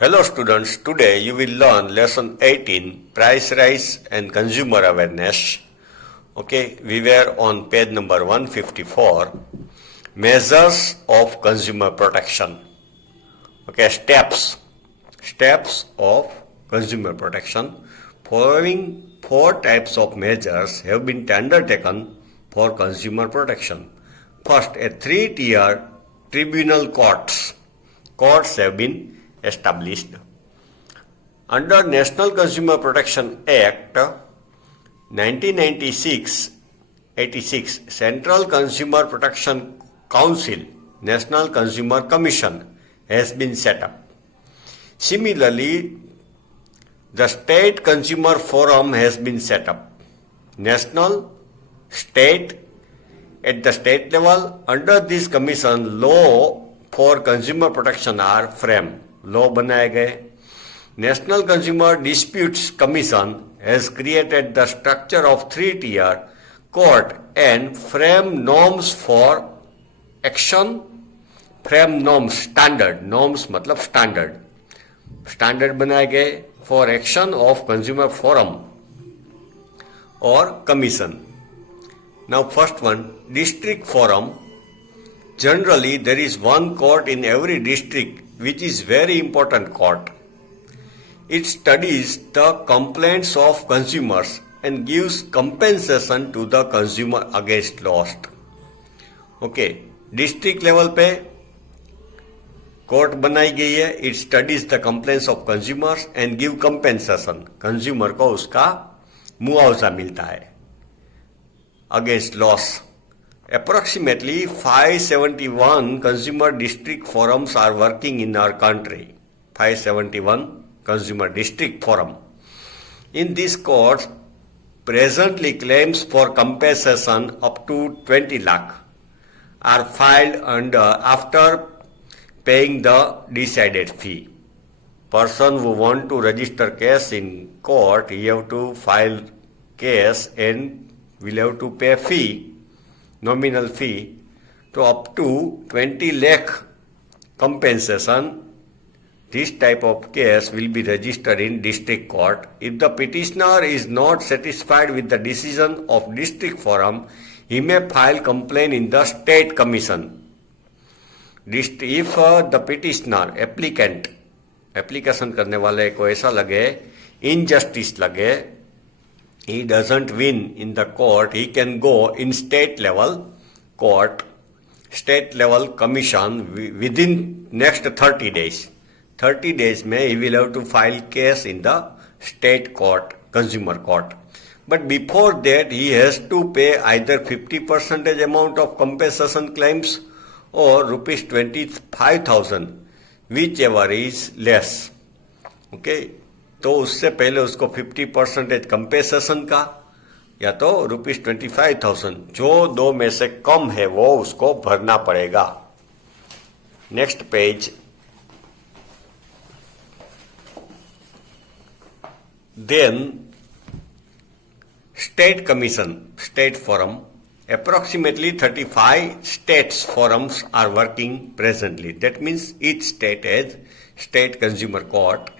Hello students, today you will learn lesson 18 price rise and consumer awareness. Okay, we were on page number 154 measures of consumer protection. Okay, steps of consumer protection. Following four types of measures have been undertaken for consumer protection. First, a three-tier tribunal courts have been established. Under National Consumer Protection Act 1996-86, Central Consumer Protection Council, National Consumer Commission has been set up. Similarly, the State Consumer Forum has been set up. At the state level, under this commission, law for consumer protection are framed. Law बनाए गए. National consumer disputes commission has created the structure of three tier court and frame norms for action. Frame norms, standard, norms मतलब standard बनाए गए for action of consumer forum और commission. Now first one, district forum. Generally, there is one court in every district, which is very important court. It studies the complaints of consumers and gives compensation to the consumer against loss. Okay, district level पे court बनाई गई है. It studies the complaints of consumers and give compensation. Consumer को उसका मुआवजा मिलता है against loss. Approximately 571 consumer district forums are working in our country. 571 consumer district forum. In these courts, presently claims for compensation up to 20 lakh are filed after paying the decided fee. Person who want to register case in court, he have to file case and will have to pay fee. Nominal fee to up to 20 lakh compensation. This type of case will be registered in district court. If the petitioner is not satisfied with the decision of district forum, he may file complaint in the state commission. If the petitioner, applicant, application करने वाले को ऐसा लगे, injustice लगे, he doesn't win in the court, he can go in state level court, state level commission within next 30 days. 30 days में he will have to file case in the state court, consumer court. But before that he has to pay either 50% amount of compensation claims or rupees 25,000, whichever is less. Okay. तो उससे पहले उसको 50% कंपेसेशन का या तो ₹25,000, जो दो में से कम है वो उसको भरना पड़ेगा. Next page. Then state commission, state forum. Approximately 35 states forums are working presently. That means each state has state consumer court.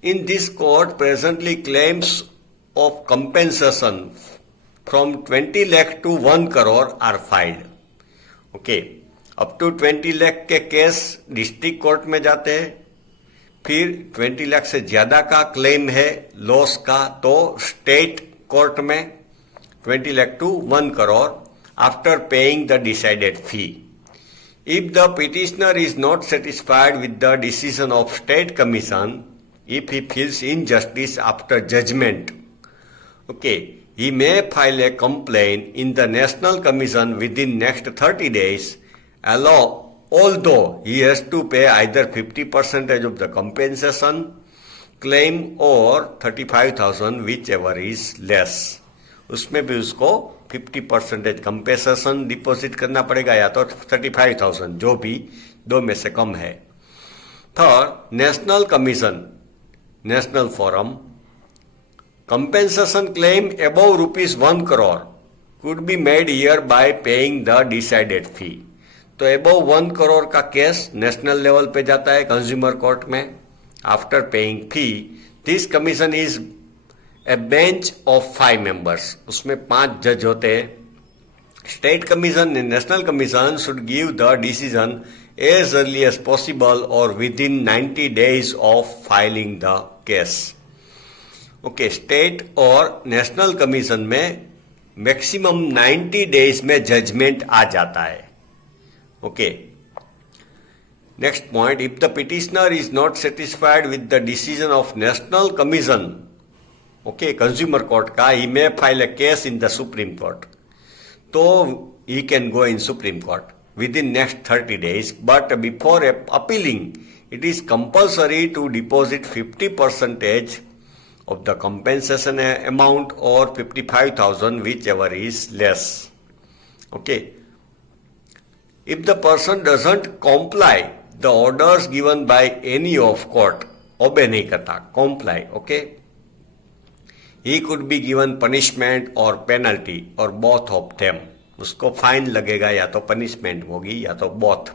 In this court, presently claims of compensation from 20 lakh to 1 crore are filed. Okay, up to 20 lakh के case district court में जाते हैं. फिर 20 लाख से ज्यादा का claim है loss का तो स्टेट कोर्ट में 20 lakh to 1 crore after paying the decided fee. If the petitioner is not satisfied with the decision of state commission, if he feels injustice after judgment, okay, he may file a complaint in the National Commission within next 30 days, although he has to pay either 50% of the compensation claim or 35,000, whichever is less. उसमें भी उसको 50% compensation deposit करना पड़ेगा या तो 35,000, जो भी दो में से कम है. Third, national commission, National Forum. Compensation claim above ₹1 crore could be made here by paying the decided fee. तो above 1 crore का केस नेशनल लेवल पे जाता है कंज्यूमर कोर्ट में. after paying fee. This commission is a bench of 5 members. उसमें 5 जज होते हैं. State commission and national commission should give the decision as early as possible or within 90 days of filing the case. Okay, state और national commission में maximum 90 days में judgment आ जाता है. Okay. Next point, if the petitioner is not satisfied with the decision of National Commission, okay, Consumer Court का, he may file a case in the Supreme Court. So he can go in Supreme Court within next 30 days, but before appealing, it is compulsory to deposit 50% of the compensation amount or 55,000, whichever is less. Okay. If the person doesn't comply the orders given by any of court, obey नहीं करता, comply, okay, he could be given punishment or penalty or both of them. उसको fine लगेगा, या तो punishment होगी या तो both.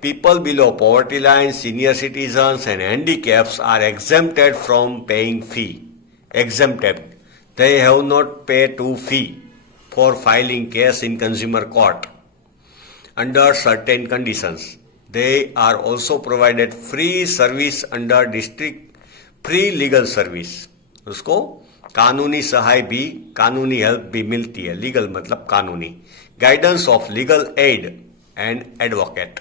People below poverty line, senior citizens and handicaps are exempted from paying fee. Exempted. They have not paid to fee for filing case in consumer court under certain conditions. They are also provided free service under district free legal service. उसको कानूनी सहाय भी, कानूनी help भी मिलती है. Legal मतलब कानूनी. Guidance of legal aid and advocate.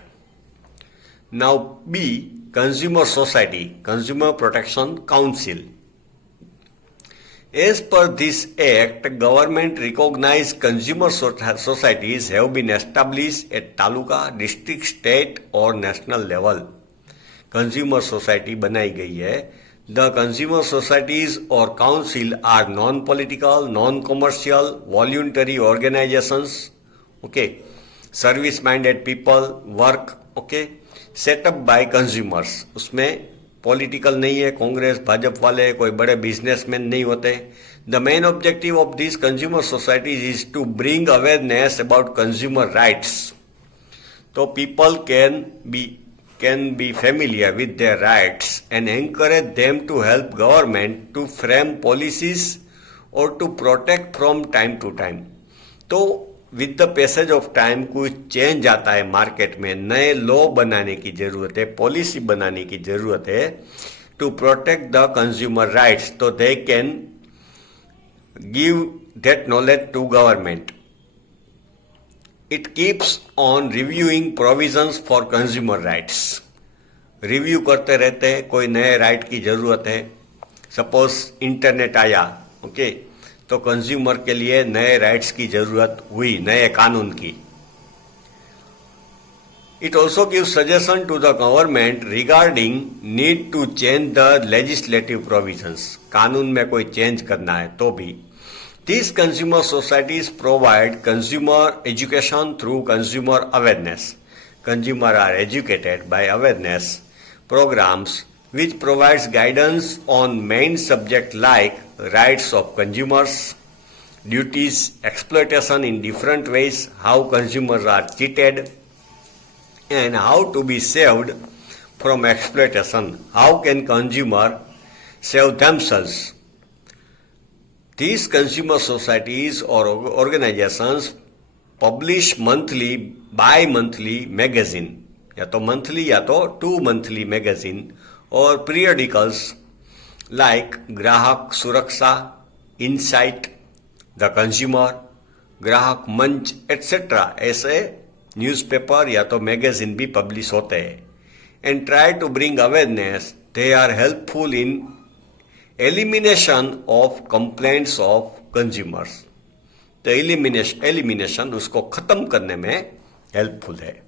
Now B, consumer society, consumer protection council. As per this act, government recognized consumer societies have been established at taluka, district, state or national level. Consumer society बनाई गई है. The consumer societies or council are non-political, non-commercial, voluntary organizations. Okay, service-minded people work. Okay, set up by consumers. उसमें political नहीं है, कांग्रेस भाजपा वाले कोई बड़े businessman नहीं होते. The main objective of this consumer societies is to bring awareness about consumer rights. तो people can be familiar with their rights and encourage them to help government to frame policies or to protect from time to time. तो with the passage of time कुछ change आता है market में, नए law बनाने की जरूरत है, पॉलिसी बनाने की जरूरत है to protect the consumer rights. तो they can give that knowledge to government. It keeps on reviewing provisions for consumer rights. Review करते रहते हैं, कोई नए राइट की जरूरत है. सपोज इंटरनेट आया, ओके, तो कंज्यूमर के लिए नए राइट्स की जरूरत हुई, नए कानून की. It also give suggestion to the government regarding need to change the legislative provisions. कानून में कोई चेंज करना है तो भी. These consumer societies provide consumer education through consumer awareness. Consumers are educated by awareness programs which provides guidance on main subjects like rights of consumers, duties, exploitation in different ways, how consumers are cheated, and how to be saved from exploitation. How can consumers save themselves? These consumer societies or organizations publish monthly, bi-monthly magazine, या तो monthly या तो 2 monthly magazine और periodicals like ग्राहक सुरक्षा, Insight, The Consumer, ग्राहक मंच etc. ऐसे न्यूज़पेपर या तो मैगजीन भी पब्लिश होते हैं. And try to bring awareness. They are helpful in elimination of complaints of consumers. तो elimination उसको खत्म करने में हेल्पफुल है.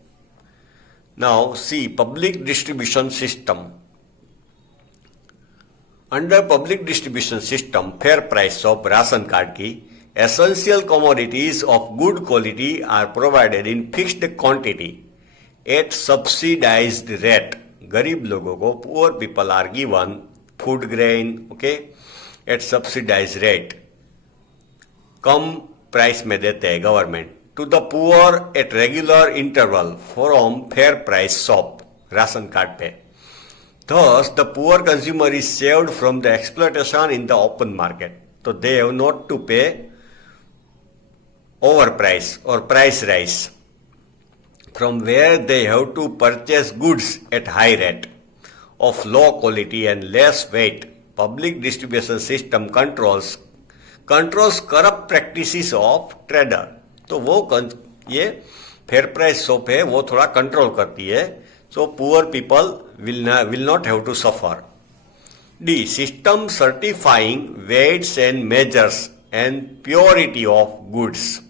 Now see, public distribution system. Under public distribution system fair price of ration card key essential commodities of good quality are provided in fixed quantity at subsidized rate. गरीब लोगों को, poor people are given food grain, okay, at subsidized rate. कम price में देते हैं government. To the poor at regular interval from fair price shop. Ration card पे Thus, the poor consumer is saved from the exploitation in the open market. So they have not to pay overprice or price rise, from where they have to purchase goods at high rate of low quality and less weight. Public distribution system controls corrupt practices of trader. तो वो ये fair price shop है वो थोड़ा control करती है. So poor people will not have to suffer. D. System certifying weights and measures and purity of goods.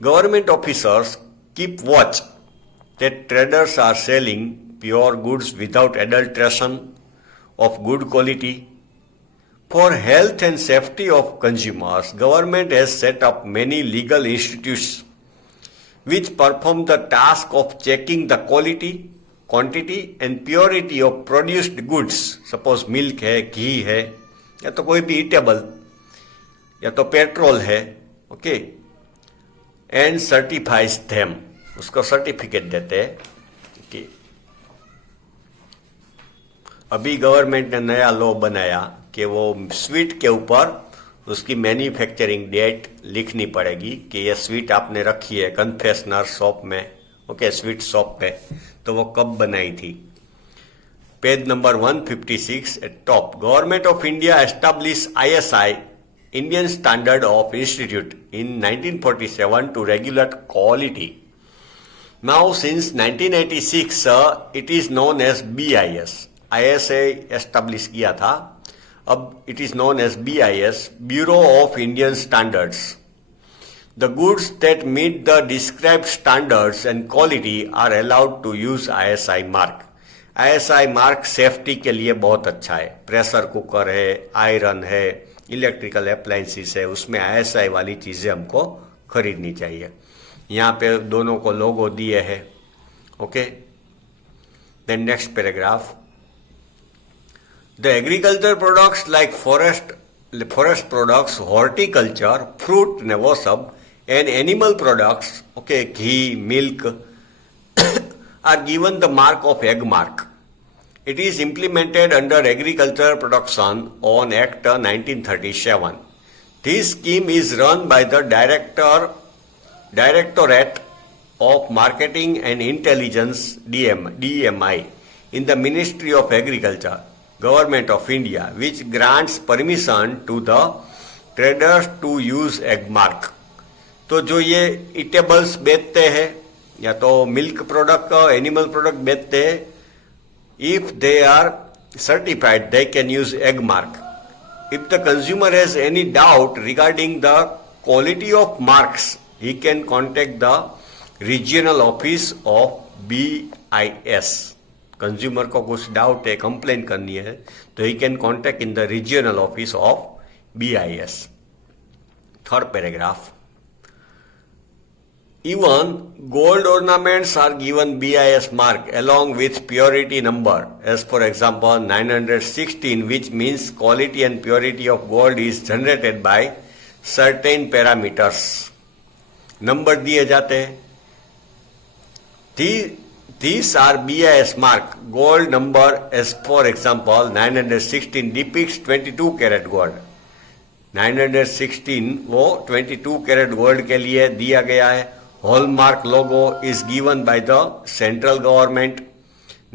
Government officers keep watch that traders are selling pure goods without adulteration of good quality. For health and safety of consumers, government has set up many legal institutes which perform the task of checking the quality, quantity and purity of produced goods. Suppose milk है, घी है, या तो कोई भी eatable, या तो petrol है, okay, and certifies them, उसको सर्टिफिकेट देते हैं कि अभी गवर्नमेंट ने नया लॉ बनाया कि वो स्वीट के ऊपर उसकी मैन्युफैक्चरिंग डेट लिखनी पड़ेगी कि ये स्वीट आपने रखी है कन्फेशनर शॉप में, ओके, स्वीट शॉप पे, तो वो कब बनाई थी. Page number 156 eight top. Government of India establish ISI, Indian Standard of Institute, in 1947 to regulate quality. Now since 1986 it is known as BIS. ISA establish किया था, अब it is known as BIS, Bureau of Indian Standards. The goods that meet the described standards and quality are allowed to use ISI mark. ISI mark safety के लिए बहुत अच्छा है. Pressure cooker है, iron है, इलेक्ट्रिकल अप्लायंसेस है, उसमें ISI वाली चीजें हमको खरीदनी चाहिए. यहाँ पे दोनों को लोगो दिए है, okay. Then next paragraph. The agriculture products like forest products, horticulture, fruit and wasab, and animal products, okay, ghee, milk, are given the mark of egg mark. It is implemented under Agriculture Production on Act 1937. This scheme is run by the Directorate of Marketing and Intelligence, DMI, in the Ministry of Agriculture, Government of India, which grants permission to the traders to use egg mark. तो जो ये eatables बेचते हैं या तो milk product, animal product बेचते हैं, if they are certified they can use egg mark. If the consumer has any doubt regarding the quality of marks, he can contact the regional office of BIS. Consumer को कुछ doubt है, complain करनी है, तो he can contact in the regional office of BIS. Third paragraph. Even gold ornaments are given BIS mark along with purity number, as for example 916, which means quality and purity of gold is generated by certain parameters. Number दिए जाते हैं. These are BIS mark. Gold number, as for example 916 depicts 22 carat gold. 916 वो 22 carat gold के लिए दिया गया है. Hallmark logo is given by the central government.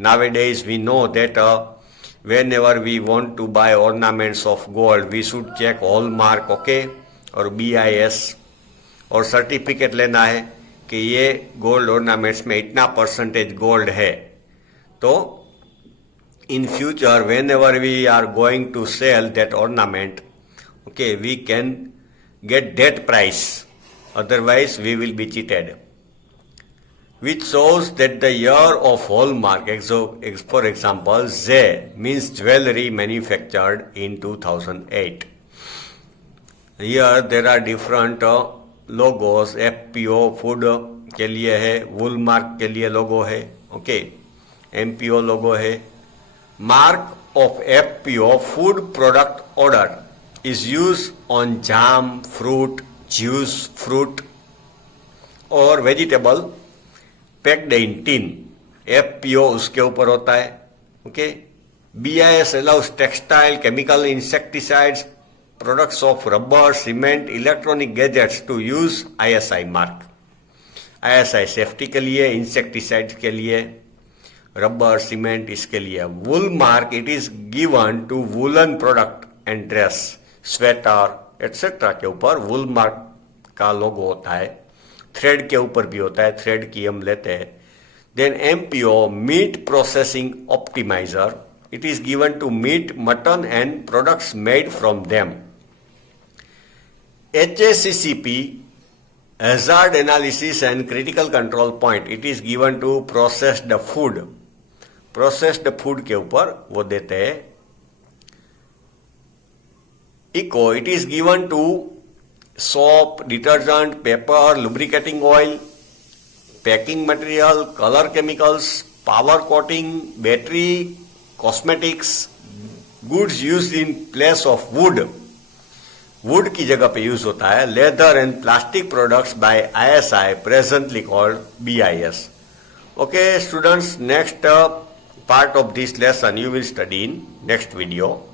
Nowadays we know that whenever we want to buy ornaments of gold, we should check Hallmark, okay, और BIS, और certificate लेना है कि ये गोल्ड ऑर्नामेंट्स में इतना परसेंटेज गोल्ड है. तो in future whenever we are going to sell that ornament, okay, we can get that price, otherwise we will be cheated. Which shows that the year of hallmark, for example Z means jewelry manufactured in 2008. Here there are different logos. FPO food के लिए है, वुल mark के लिए लोगो है, okay, MPO लोगो है. Mark of FPO food product order is used on jam, fruit, juice, fruit और vegetable packed in tin. FPO उसके ऊपर होता है. Okay, BIS allows textile, chemical, insecticides, products of rubber, cement, electronic gadgets to use ISI mark. ISI safety के लिए, insecticides के लिए, rubber, cement इसके लिए. Wool mark it is given to woollen product and dress, sweater etcetera के ऊपर वुल mark का लोगो होता है. थ्रेड के ऊपर भी होता है, थ्रेड की हम लेते हैं. Then MPO meat processing optimizer, it is given to meat, mutton and products made from them. HACCP, hazard analysis and critical control point, it is given to processed food. Processed food के ऊपर वो देते हैं. ECO, it is given to soap, detergent, paper, lubricating oil, packing material, color chemicals, power coating, battery, cosmetics, goods used in place of wood, wood की जगह पे use होता है. Leather and plastic products by ISI, presently called BIS. Okay, students, next part of this lesson you will study in next video.